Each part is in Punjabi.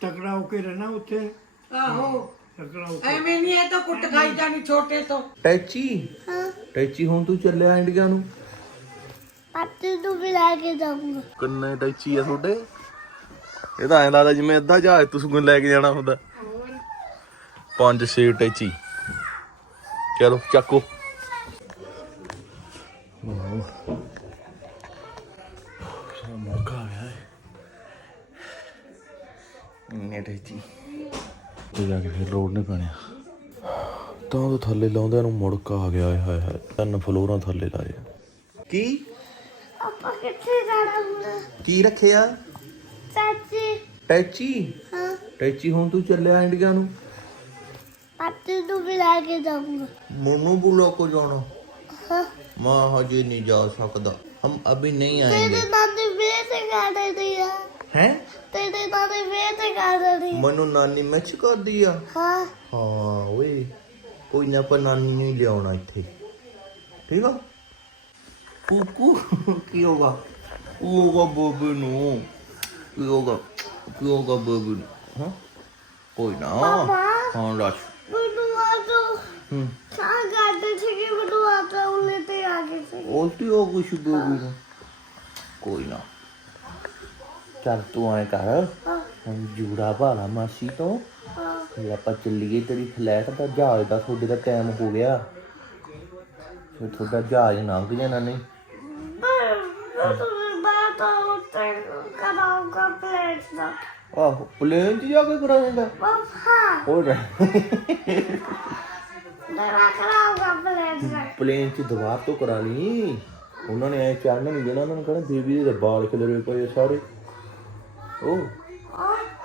ਟਕਰਾਓ ਕੇ ਰਹਿਣਾ ਉੱਥੇ। ਆਹੋ। ਟਕਰਾਓ ਐਵੇਂ ਨਹੀਂ ਇਹ ਤਾਂ ਕੁੱਟ ਖਾਈ ਜਾਣੀ ਛੋਟੇ ਤੋਂ। ਟੈਚੀ? ਟੈਚੀ ਹੁਣ ਤੂੰ ਚੱਲਿਆ ਇੰਡੀਆ ਨੂੰ? ਪਾਪੀ ਨੂੰ ਵੀ ਲੈ ਕੇ ਜਾਊਂਗਾ। ਕਿੰਨੇ ਟੈਚੀ ਆ ਤੁਹਾਡੇ? ਇਹ ਤਾਂ ਐਂ ਲੱਗਦਾ ਜਿਵੇਂ ਅੱਧਾ ਜਹਾਜ਼ ਤੁਸੀਂ ਲੈ ਕੇ ਜਾਣਾ ਹੁੰਦਾ। ਪੰਜ ਛੇ ਟੈਚੀ। ਚਲੋ ਚੱਕੋ। ਮੌਕਾ ਆ ਗਿਆ ਇੰਨੇ ਟੈਚੀ ਤੇ ਜਾ ਕੇ ਫਿਰ ਰੋਡ ਨੇ ਪੈਣਿਆ ਤਾਂ ਉਹ ਥੱਲੇ ਲਾਉਂਦਿਆਂ ਨੂੰ ਮੁੜਕਾ ਆ ਗਿਆ ਹਾਏ ਹਾਏ ਹਾਏ। ਤਿੰਨ ਫਲੋਰਾਂ ਥੱਲੇ ਲਾਏ। ਕੀ? ਆਪਾਂ ਕਿੱਥੇ ਜਾਣਾ ਹੁਣ? ਕੀ ਰੱਖਿਆ? ਚਾਚੀ ਟੈਚੀ ਹਾਂ। ਟੈਚੀ ਹੁਣ ਤੂੰ ਚੱਲਿਆ ਇੰਡੀਆ ਨੂੰ? ਪਾਪੂ ਨੂੰ ਬੁਲਾ ਕੇ ਜਾਊਂਗਾ। ਮੈਨੂੰ ਬੁਲਾ ਕੇ ਜਾਣਾ? हाँ, माँ हजे नहीं जा सकता हम अभी नहीं तेरे आएंगे ਤੇ ਕਰ ਰਹੀ ਆ। हैं ਤੇਰੇ ਨਾਨੀ ਤੇ ਕਰ ਰਹੀ ਆ। मनु नानी मिस कर दिया ਹਾਂ। ਹਾਂ ਓਏ। ਕੋਈ ਨਾ ਆਪਾਂ ਨਾਨੀ ਨੂੰ ਲਿਆਉਣਾ ਇੱਥੇ। ਠੀਕ ਆ? ਕੂਕੂ ਕੀ ਹੋਗਾ ਹੋਗਾ ਬੱਬੂ ਨੂੰ? ਕੀ ਹੋਗਾ ਕੀ ਹੋਗਾ ਬੱਬੂ ਨੂੰ? ਹਾਂ? ਕੋਈ ਨਾ। ਹਾਂ ਰਾਸ਼ গাড়ি থেকে বড় আটা উলেতে আগে থেকে ওটিও কিছু দূর কই না चल तू आए कर हम जूड़ा भाला मासी तो। फिर आप चलीए तेरी फ्लैट का जहाज़ का थोड़े का टाइम हो गया। फिर थोड़ा जहाज़ लंघ जाना नहीं। आहो प्लेन च जाके कराएगा और ਫਿਰ ਤੁਹਾਡਾ ਪਲੇਨ ਪਲੇਨ 'ਚ ਦੁਬਾਰ ਤੋਂ ਕਰਾ ਲਈ ਉਹਨਾਂ ਨੇ ਐ ਚੜਨ ਨਹੀਂ ਦੇਣਾ, ਉਹਨਾਂ ਨੇ ਕਹਿਣਾ ਬੇਬੀ ਦੇ ਬਾਲ ਖਿਲਰੇ ਪਏ ਆ ਸਾਰੇ। ਉਹ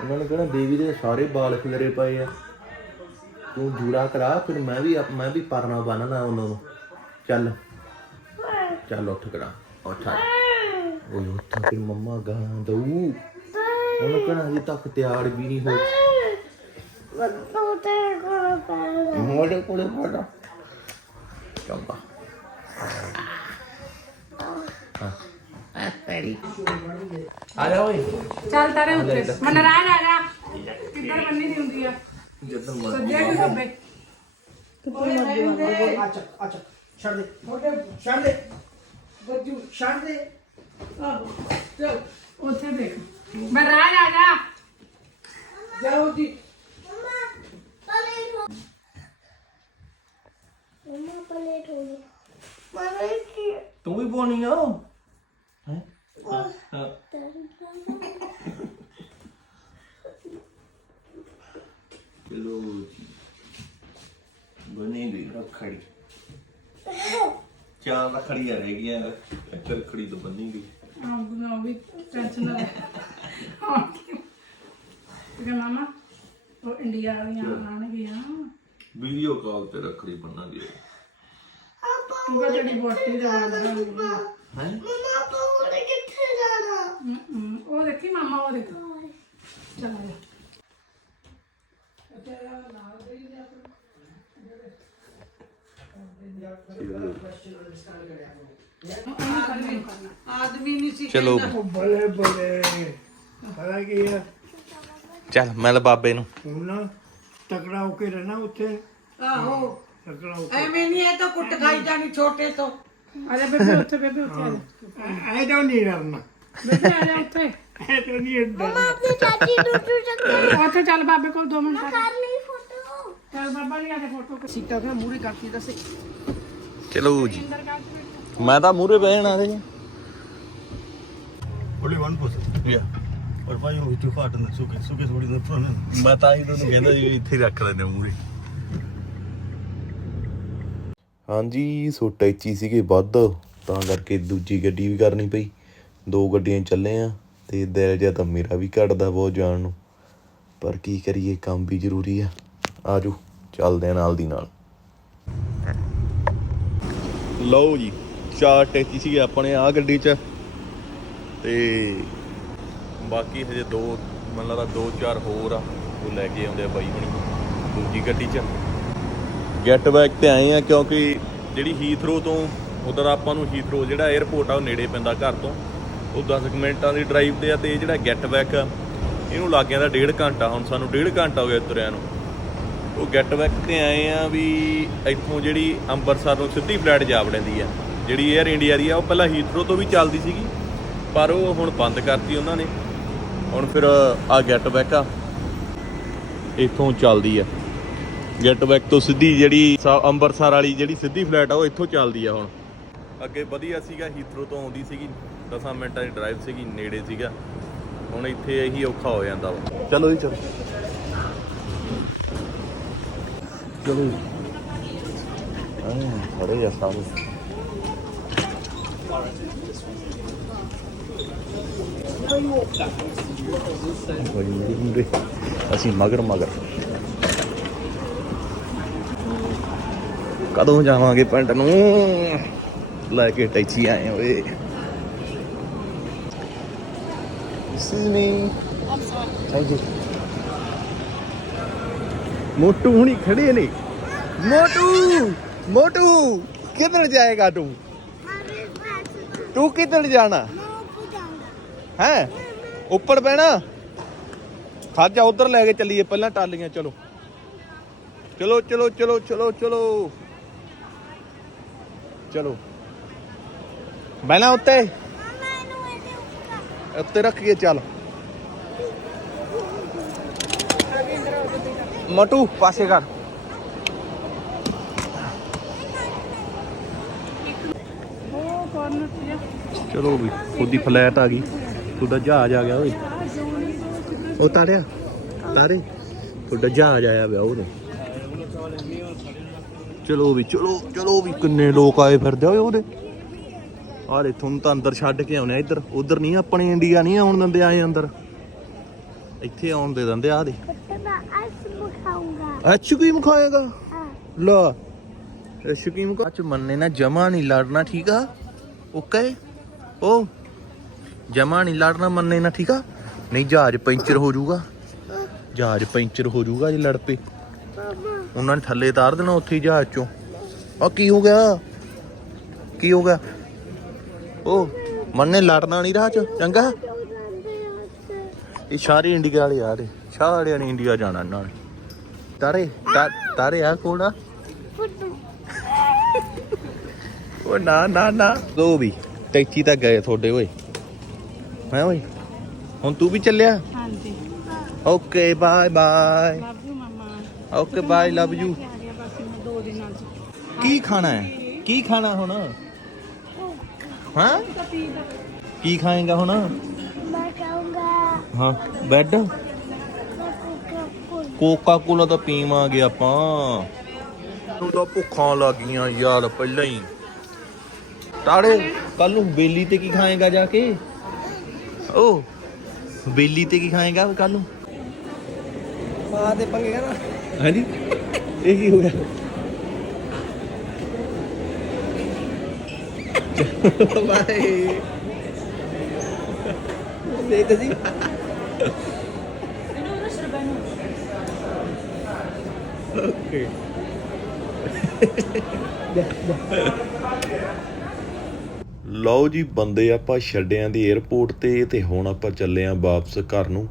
ਉਹਨਾਂ ਨੇ ਕਹਿਣਾ ਦੇਵੀ ਦੇ ਸਾਰੇ ਬਾਲ ਖਿਲਰੇ ਪਏ ਆ। ਤੂੰ ਜੂੜਾ ਕਰਾ, ਫਿਰ ਮੈਂ ਵੀ ਮੈਂ ਵੀ ਪਰਨਾ ਬੰਨਣਾ ਉਹਨਾਂ ਨੂੰ। ਚੱਲ। ਚੱਲ ਉੱਠ ਕਰਾ। ਉੱਠ ਆ। ਉਹ ਉੱਠ, ਫਿਰ ਮੰਮਾ ਗਾਣਾ ਦਊ। ਉਹਨੂੰ ਕਹਿਣਾ ਹਜੇ ਤੱਕ ਤਿਆਰ ਵੀ ਨਹੀਂ ਹੋਈ ਮੋੜੇ ਕੋਲੇ ਫੜਾ। ਚੰਗਾ। ਆ ਜਾ ਓਏ। ਚੱਲ ਤਾਰੇ ਉੱਤੇ। ਮਨਰਾਜ ਆ ਜਾ। ਕਿੱਧਰ ਬੰਨੀ ਦੀ ਹੁੰਦੀ ਆ? ਜਦੋਂ ਮਰ ਸੱਜੇ ਕਿ ਖੱਬੇ ਅੱਛਾ ਅੱਛਾ ਛੱਡ ਦੇ। ਛੋਟੇ ਛੱਡ ਦੇ। ਬੱਜੂ ਛੱਡ ਦੇ। ਆਹੋ। ਚੱਲ ਉੱਥੇ ਦੇਖ। ਮਨਰਾਜ ਆ ਜਾ। ਜਾਓ ਜੀ ਮਮਾ ਪਲੇਟ ਹੋ ਮਮਾ ਪਲੇਟ ਹੋ ਗਈ ਮਮਾ ਕੀ ਤੂੰ ਵੀ ਪਾਉਣੀ ਆ ਹੈ? ਚਲੋ ਜੀ। ਬਣੀ ਗਈ ਰੱਖੜੀ। ਚਾਰ ਰੱਖੜੀਆਂ ਰਹਿ ਗਈਆਂ ਇੱਕ ਰੱਖੜੀ ਤੋਂ ਬੰਨੀ ਗਈ ਆਹ ਨਾ ਵੀ ਟੈਨਸ਼ਨ ਨਾ ਲੈ। ਹਾਂ ਕਿ। ਮਾਮਾ? ਉਹ ਇੰਡੀਆ ਵਾਲੀਆਂ ਆਣਗੀਆਂ ਵੀਡੀਓ ਕਾਲ ਤੇ ਰੱਖੜੀ ਬੰਨਾਂਗੇ ਤੂੰ ਕਹ ਜਿਹੜੀ ਬੋਟੀ ਦਾ ਆਉਂਦਾ ਹੈ? ਮਮਾ ਆਪਾਂ ਹੁਣ ਕਿੱਥੇ ਜਾਣਾ? ਉਹ ਦੇਖੀ ਮਾਮਾ ਉਹ ਦੇਖ। ਚੱਲ ਆ ਜਾ। ਆਦਮੀ ਨਹੀਂ ਸੀ ਚਲੋ। ਬਲੇ ਬਲੇ ਪਤਾ ਕੀ ਹੈ ਚੱਲ ਮਿਲ ਬਾਬੇ ਨੂੰ। ਹੁਣ ਨਾ ਟਕਰਾਓ ਕੇ ਰਹਿਣਾ ਉੱਥੇ। ਆਹੋ। ਟਕਰਾਓ ਐਵੇਂ ਨਹੀਂ ਇਹ ਤਾਂ ਕੁੱਟ ਖਾਈ ਜਾਣੀ ਛੋਟੇ ਤੋਂ। ਆ ਜਾ ਬੇਬੇ ਉੱਥੇ ਬੇਬੇ ਉੱਥੇ ਆ ਜਾ। ਐ ਤਾਂ ਨਹੀਂ ਰਹਿਣਾ ਬੇਬੇ ਆ ਜਾ ਉੱਥੇ। ਐ ਤਾਂ ਨਹੀਂ ਏਦਾਂ ਆਪਣੀ ਚਾਚੀ ਨੂੰ ਤੂੰ ਚੱਕਰ ਉੱਥੇ ਚੱਲ ਬਾਬੇ ਕੋਲ 2 ਮਿੰਟ ਕਰ ਲਈ ਫੋਟੋ ਚੱਲ ਬਾਬਾ ਜੀ ਆ ਜਾ ਫੋਟੋ ਸੀਟਾਂ ਫਿਰ ਮੂਰੇ ਕਰਤੀ ਦੱਸੇ। ਚਲੋ ਜੀ। ਮੈਂ ਤਾਂ ਮੂਰੇ ਬਹਿ ਜਾਣਾ ਇਹਦੇ Only one person. ਯਾ But why you too far in the suitcase? Suitcase the. Huh? ਮੈਂ ਤਾਂ ਹੀ ਤੁਹਾਨੂੰ ਕਹਿੰਦਾ ਜੀ ਇੱਥੇ ਹੀ ਰੱਖ ਲੈਂਦੇ ਮੂਰੇ ਹਾਂਜੀ, ਸੋ ਟੈਚੀ ਸੀਗੇ ਵੱਧ, ਤਾਂ ਕਰਕੇ ਦੂਜੀ ਗੱਡੀ ਵੀ ਕਰਨੀ ਪਈ। ਦੋ ਗੱਡੀਆਂ ਚੱਲੇ ਆ, ਤੇ ਦਿਲ ਜਿਹਾ ਤਾਂ ਮੇਰਾ ਵੀ ਘਟਦਾ ਬਹੁਤ ਜਾਣ ਨੂੰ। ਪਰ ਕੀ ਕਰੀਏ, ਕੰਮ ਵੀ ਜ਼ਰੂਰੀ ਆ। ਆਜੋ, ਚੱਲਦੇ ਆ ਨਾਲ ਦੀ ਨਾਲ। ਲਓ ਜੀ, ਚਾਰ ਟੈਚੀ ਸੀਗੇ ਆਪਣੇ ਆ ਗੱਡੀ 'ਚ। ਤੇ ਬਾਕੀ ਹਜੇ ਦੋ, ਮੈਨੂੰ ਲੱਗਦਾ ਦੋ ਚਾਰ ਹੋਰ ਆ, ਉਹ ਲੈ ਕੇ ਆਉਂਦੇ ਆ ਬਾਈ ਹੁਣੀ ਦੂਜੀ ਗੱਡੀ 'ਚ। ਗੈਟ ਬੈਕ ਤੇ ਆਏ ਆ ਕਿਉਂਕਿ ਜਿਹੜੀ ਹੀਥਰੋ ਤੋਂ ਉਧਰ ਆਪਾਂ ਨੂੰ ਹੀਥਰੋ ਜਿਹੜਾ 에ਅਰਪੋਰਟ ਆ ਉਹ ਨੇੜੇ ਪੈਂਦਾ ਘਰ ਤੋਂ। ਉਹ 10 ਕੁ ਮਿੰਟਾਂ ਦੀ ਡਰਾਈਵ ਤੇ ਆ ਤੇ ਇਹ ਜਿਹੜਾ ਗੈਟ ਬੈਕ ਆ, ਇਹਨੂੰ ਲੱਗ ਜਾਂਦਾ ਡੇਢ ਘੰਟਾ ਹੁਣ ਸਾਨੂੰ ਡੇਢ ਘੰਟਾ ਹੋ ਗਿਆ ਤੁਰਿਆਂ ਨੂੰ। ਉਹ ਗੈਟ ਬੈਕ ਤੇ ਆਏ ਆ ਵੀ ਇੱਥੋਂ ਜਿਹੜੀ ਅੰਮ੍ਰਿਤਸਰ ਨੂੰ ਸਿੱਧੀ ਫਲਾਈਟ ਜਾ ਵੜਦੀ ਆ। ਜਿਹੜੀ 에ਅਰ ਇੰਡੀਆ ਦੀ ਆ, ਉਹ ਪਹਿਲਾਂ ਹੀਥਰੋ ਤੋਂ ਵੀ ਚੱਲਦੀ ਸੀਗੀ, ਪਰ ਉਹ ਹੁਣ ਬੰਦ ਕਰਤੀ ਉਹਨਾਂ ਨੇ। ਹੁਣ ਫਿਰ ਆ ਗੈਟ ਬੈਕ ਆ, ਇੱਥੋਂ ਚੱਲਦੀ ਆ। ਗੈਟ ਬੈਕ ਤੋਂ ਸਿੱਧੀ ਜਿਹੜੀ ਅੰਮ੍ਰਿਤਸਰ ਵਾਲੀ ਜਿਹੜੀ ਸਿੱਧੀ ਫਲਾਈਟ ਆ ਉਹ ਇੱਥੋਂ ਚੱਲਦੀ ਆ ਹੁਣ। ਅੱਗੇ ਵਧੀਆ ਸੀਗਾ ਹੀਥਰੋ ਤੋਂ ਆਉਂਦੀ ਸੀਗੀ। 10 ਮਿੰਟਾਂ ਦੀ ਡਰਾਈਵ ਸੀਗੀ ਨੇੜੇ ਸੀਗਾ। ਹੁਣ ਇੱਥੇ ਇਹੀ ਔਖਾ ਹੋ ਜਾਂਦਾ ਵਾ। ਚਲੋ ਜੀ ਚਲੋ। ਚਲੋ ਜੀ। ਆ ਖੜੇ ਆ ਸਾਰੇ ਅਸੀਂ ਮਗਰ ਮਗਰ ਕਦੋਂ ਜਾਵਾਂਗੇ ਪਿੰਡ ਨੂੰ? ਲੈ ਕੇ ਟੈਚੀ ਆਏ ਓਏ। ਮੋਟੂ ਹੁਣੀ ਖੜੇ ਨੇ। ਮੋਟੂ ਮੋਟੂ ਕਿੱਧਰ ਜਾਏਗਾ ਤੂੰ? ਤੂੰ ਕਿੱਧਰ ਜਾਣਾ? ਹੈ? ਉੱਪਰ ਬਹਿਣਾ? ਖਾਜਾ ਉਧਰ ਲੈ ਕੇ ਚੱਲੀਏ। ਪਹਿਲਾਂ ਟਾਲੀਆਂ ਚਲੋ। ਚਲੋ ਚਲੋ ਚਲੋ ਚਲੋ ਚਲੋ। ਚਲੋ। ਬਹਿਣਾ ਉੱਤੇ? ਉੱਤੇ ਰੱਖ ਕੇ ਚੱਲ। ਮਟੂ, ਪਾਸੇ ਕਰ। ਚਲੋ ਵੀ ਉਹਦੀ ਫਲੈਟ ਆ ਗਈ। ਤੁਹਾਡਾ ਜਹਾਜ਼ ਆ ਗਿਆ ਓਏ। ਉਹ ਤਾਰਿਆ, ਤਾਰੇ। ਤੁਹਾਡਾ ਜਹਾਜ਼ ਆਇਆ ਵਿਆ ਉਹਨੇ ਚਲੋ ਵੀ ਚਲੋ ਚਲੋ ਵੀ ਕਿੰਨੇ ਲੋਕ ਆਏ ਫਿਰਦੇ ਆ ਉਹਦੇ। ਆ ਲੈ ਤੁਹਾਨੂੰ ਤਾਂ ਅੰਦਰ ਛੱਡ ਕੇ ਆਉਣੇ ਇੱਧਰ। ਉਧਰ ਨਹੀਂ ਆਪਣੇ ਇੰਡੀਆ ਨਹੀਂ ਆਉਣ ਦਿੰਦੇ ਆਏ ਅੰਦਰ। ਇੱਥੇ ਆਉਣ ਦੇ ਦਿੰਦੇ ਆ ਦੇ ਅੱਛ ਕੀ ਮਖਾਏਗਾ ਲਾ ਕੋ ਅੱਜ ਮੰਨੇ ਨਾ ਜਮਾ ਨਹੀਂ ਲੜਨਾ ਠੀਕ ਆ? ਓਕੇ ਓ ਜਮਾ ਨਹੀਂ ਲੜਨਾ ਮੰਨੇ ਨਾ ਠੀਕ ਆ? ਨਹੀਂ ਜਹਾਜ਼ ਪੈਂਚਰ ਹੋ ਜਾਊਗਾ। ਜਹਾਜ਼ ਪੈਂਚਰ ਹੋ ਜਾਊਗਾ ਜੇ ਲੜ ਪਏ। ਉਹਨਾਂ ਨੇ ਥੱਲੇ ਤਾਰ ਦੇਣਾ ਉੱਥੇ ਹੀ ਜਹਾਜ਼ ਚੋਂ। ਆ ਕੀ ਹੋ ਗਿਆ? ਕੀ ਹੋ ਗਿਆ? ਉਹ ਮੰਨੇ ਲੜਨਾ ਨਹੀਂ ਰਾਹ ਚ ਚੰਗਾ? ਇਹ ਸਾਰੇ ਇੰਡੀਆ ਵਾਲੇ ਆ ਰਹੇ ਸਾਰਿਆਂ ਨੇ ਇੰਡੀਆ ਜਾਣਾ ਇਹਨਾਂ ਨੇ। ਤਾਰੇ ਤਾਰੇ ਆ ਕੋਣਾ ਉਹ ਨਾ ਨਾ ਨਾ। ਦੋ ਵੀ ਟੈਚੀ ਤਾਂ ਗਏ ਤੁਹਾਡੇ ਓਏ। ਹੈ ਓਏ? ਹੁਣ ਤੂੰ ਵੀ ਚੱਲਿਆ? ਹਾਂਜੀ। Okay bye bye. Okay bye love you ਕੀ ਖਾਣਾ ਹੈ? ਕੀ ਖਾਣਾ ਹੁਣ? ਹਾਂ? ਕੀ ਖਾਏਗਾ ਹੁਣ? ਮੈਂ ਖਾਊਂਗਾ ਹਾਂ ਬੈੱਡ? ਕੋਕਾ ਕੋਲਾ ਤਾਂ ਪੀਵਾਂਗੇ ਆਪਾਂ। ਤੂੰ ਤਾਂ ਭੁੱਖਾਂ ਲੱਗੀਆਂ ਯਾਰ ਪਹਿਲਾਂ ਹੀ। ਟਾੜੇ ਕੱਲ ਨੂੰ ਬੇਲੀ ਤੇ ਕੀ ਖਾਏਗਾ ਜਾ ਕੇ? ਓ ਬੇਲੀ ਤੇ ਕੀ ਖਾਏਗਾ ਕੱਲ ਨੂੰ? ਪਾ ਪੰਗੇ ਕਰਨਾ ਹਾਂਜੀ? ਇਹ ਕੀ ਹੋ ਗਿਆ ਬਾਏ ਦੇਖ ਜੀ ਓਕੇ। ਲਓ ਜੀ ਬੰਦੇ ਆਪਾਂ ਛੱਡਿਆਂ ਦੀ 에ਅਰਪੋਰਟ ਤੇ ਤੇ ਹੁਣ ਆਪਾਂ ਚੱਲੇ ਆਂ ਵਾਪਸ ਘਰ ਨੂੰ।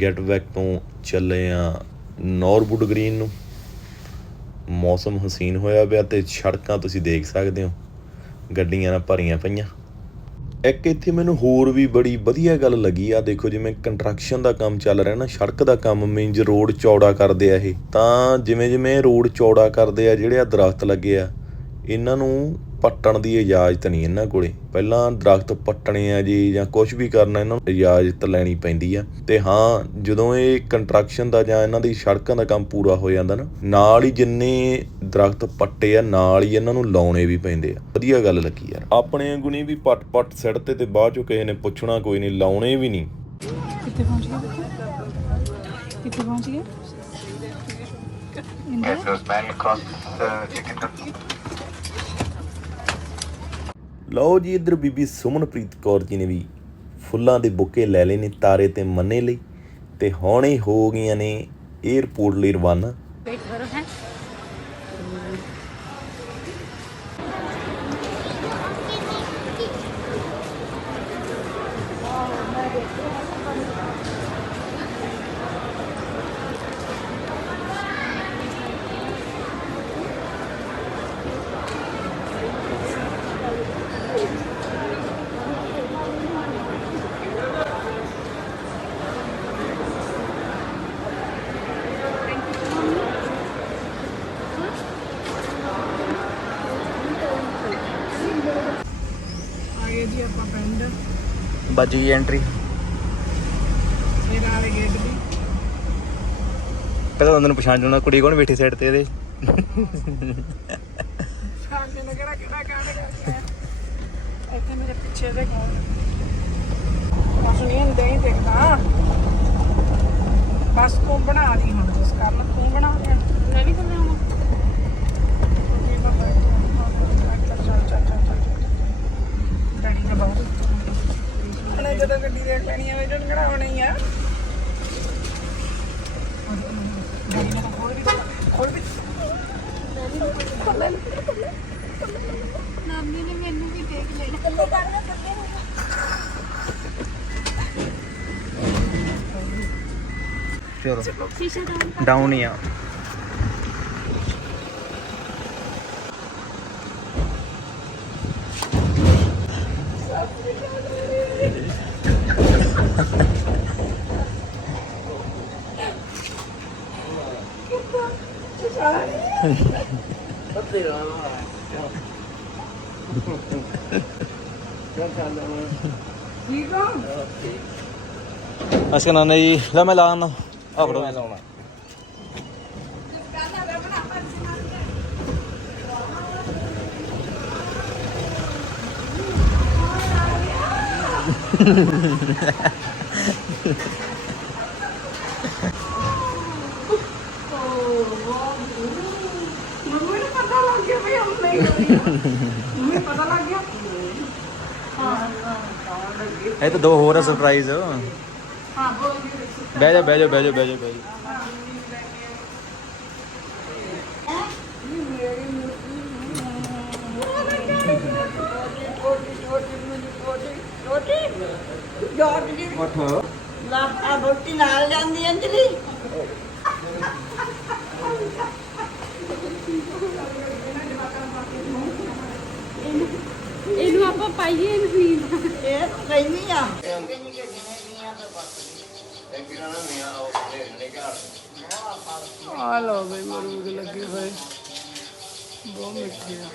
ਗੈਟ ਬੈਕ ਤੋਂ ਚੱਲੇ ਆਂ ਨੌਰਵੁੱਡ ਗ੍ਰੀਨ ਨੂੰ। ਮੌਸਮ ਹਸੀਨ ਹੋਇਆ ਪਿਆ ਤੇ ਸੜਕਾਂ ਤੁਸੀਂ ਦੇਖ ਸਕਦੇ ਹੋ। ਗੱਡੀਆਂ ਨਾਲ ਭਰੀਆਂ ਪਈਆਂ। ਇੱਕ ਇੱਥੇ ਮੈਨੂੰ ਹੋਰ ਵੀ ਬੜੀ ਵਧੀਆ ਗੱਲ ਲੱਗੀ। ਆ ਦੇਖੋ ਜਿਵੇਂ ਕੰਸਟਰਕਸ਼ਨ ਦਾ ਕੰਮ ਚੱਲ ਰਿਹਾ ਨਾ, ਸੜਕ ਦਾ ਕੰਮ ਮੀਨਜ ਰੋਡ ਚੌੜਾ ਕਰਦੇ ਆ ਇਹ। ਤਾਂ ਜਿਵੇਂ ਜਿਵੇਂ ਰੋਡ ਚੌੜਾ ਕਰਦੇ ਆ, ਜਿਹੜੇ ਆ ਦਰਖਤ ਲੱਗੇ ਆ, ਇਹਨਾਂ ਨੂੰ ਪੱਟਣ ਦੀ ਇਜਾਜ਼ਤ ਨਹੀਂ ਇਹਨਾਂ ਕੋਲੇ। ਪਹਿਲਾਂ ਦਰਖਤ ਪੱਟਣੇ ਆ ਜੀ ਜਾਂ ਕੁਝ ਵੀ ਕਰਨਾ ਇਹਨਾਂ ਨੂੰ ਇਜਾਜ਼ਤ ਲੈਣੀ ਪੈਂਦੀ ਆ। ਤੇ ਹਾਂ ਜਦੋਂ ਇਹ ਕੰਸਟਰਕਸ਼ਨ ਦਾ ਜਾਂ ਇਹਨਾਂ ਦੀ ਸੜਕਾਂ ਦਾ ਕੰਮ ਪੂਰਾ ਹੋ ਜਾਂਦਾ ਨਾ ਨਾਲ ਹੀ ਜਿੰਨੇ ਦਰਖਤ ਪੱਟੇ ਆ ਨਾਲ ਹੀ ਇਹਨਾਂ ਨੂੰ ਲਾਉਣੇ ਵੀ ਪੈਂਦੇ ਆ। ਵਧੀਆ ਗੱਲ ਲੱਗੀ ਯਾਰ। ਆਪਣੇ ਗੁਣੀ ਵੀ ਪੱਟ ਪੱਟ ਸਿੱਟਤੇ ਤੇ ਬਾਅਦ ਚੋਂ ਕਿਸੇ ਨੇ ਪੁੱਛਣਾ ਕੋਈ ਨਹੀਂ ਲਾਉਣੇ ਵੀ ਨਹੀਂ। ਕਿੱਥੇ ਪਹੁੰਚ ਗਏ ਬੱਚੇ ਕਿੱਥੇ ਪਹੁੰਚ ਗਏ? India Salesman across uh, chicken ਲਓ ਜੀ, ਇੱਧਰ ਬੀਬੀ ਸੁਮਨਪ੍ਰੀਤ ਕੌਰ ਜੀ ਨੇ ਵੀ ਫੁੱਲਾਂ ਦੇ ਬੁੱਕੇ ਲੈ ਲਏ ਨੇ ਤਾਰੇ ਤੇ ਮੰਨੇ ਲਈ ਤੇ ਹੁਣੇ ਹੋ ਗਈਆਂ ਨੇ 에ਅਰਪੋਰਟ ਲਈ ਰਵਾਨਾ। ਵੇਟ ਕਰੋ ਹੈ ਗਈ ਐਂਟਰੀ ਇਹ ਨਾਲ ਗੇਟ ਦੀ। ਪਹਿਲਾਂ ਤਾਂ ਤੁਹਾਨੂੰ ਪਛਾਣ ਲੈਣਾ ਕੁੜੀ ਕੌਣ ਬੈਠੀ ਸਾਈਡ ਤੇ ਇਹਦੇ? ਸਾਹਮਣੇ ਨੇ ਕਿਹੜਾ ਕਿਹੜਾ ਕਾਂਡ ਕਰਦਾ ਇੱਥੇ ਮੇਰੇ ਪਿੱਛੇ ਦੇ ਕੌਣ ਬਸ ਨਹੀਂ ਹੁੰਦੇ ਹੀ ਦੇਖਦਾ। ਬਸ ਤੂੰ ਬਣਾ ਦੀ ਹੁਣ ਜਿਸ ਕਰਨ ਤੂੰ ਬਣਾ ਦੇ ਮੈਂ ਨਹੀਂ ਬਣਾਉਣਾ ਚੱਲ ਚੱਲ ਚੱਲ ਚੱਲ ਡੈਡੀ ਦਾ ਬਹੁਤ ਹੁਣ ਜਦੋਂ ਗੱਡੀ ਦੇਖ ਲੈਣੀ ਆ ਮੈਨੂੰ ਕਿਹੜਾ ਹੋਣੀ ਆ ਡੈਡੀ ਨੇ ਤਾਂ ਖੋਲ ਵੀ ਦਿੱਤਾ, ਖੋਲ ਵੀ ਨਾਨੀ ਨੇ ਮੈਨੂੰ ਵੀ ਦੇਖ ਲੈਣਾ ਚਲੋ ਸ਼ੀਸ਼ਾ ਦਾ ਡਾਊਨ ਹੀ ਆ ਠੀਕ ਆ ਅਸਕਾ ਨਾਨਾ ਜੀ ਲੈ ਮੈਂ ਲਾਉਣਾ ਆ ਫੜੋ। ਲਾਉਣਾ। ਮੰਮੀ ਨੂੰ ਪਤਾ ਲੱਗ ਗਿਆ ਵੀ ਹਮ ਨਹੀਂ ਮੰਮੀ ਪਤਾ ਲੱਗ ਗਿਆ। ਇਹ ਤਾਂ ਦੋ ਹੋਰ ਸਰਪ੍ਰਾਈਜ਼ ਹਾਂ ਬੋਲ ਬਹਿ ਜਾ ਬਹਿ ਜਾ ਬਹਿ ਜਾ ਬਹਿ ਜਾ। ਬਹਿ ਜਾ ਆ ਬੋਟੀ ਨਾਲ ਜਾਂਦੀ ਅੰਜਲੀ। ਇਹਨੂੰ ਆਪਾਂ ਪਾਈਏ ਇਹਨੂੰ ਇਹ ਕਹਿੰਦੀ ਆ। ਆ ਲੋ ਬਈ ਮਰੂਦ ਲੱਗੇ ਹੋਏ। ਬਹੁਤ ਮਿੱਠੇ ਆ।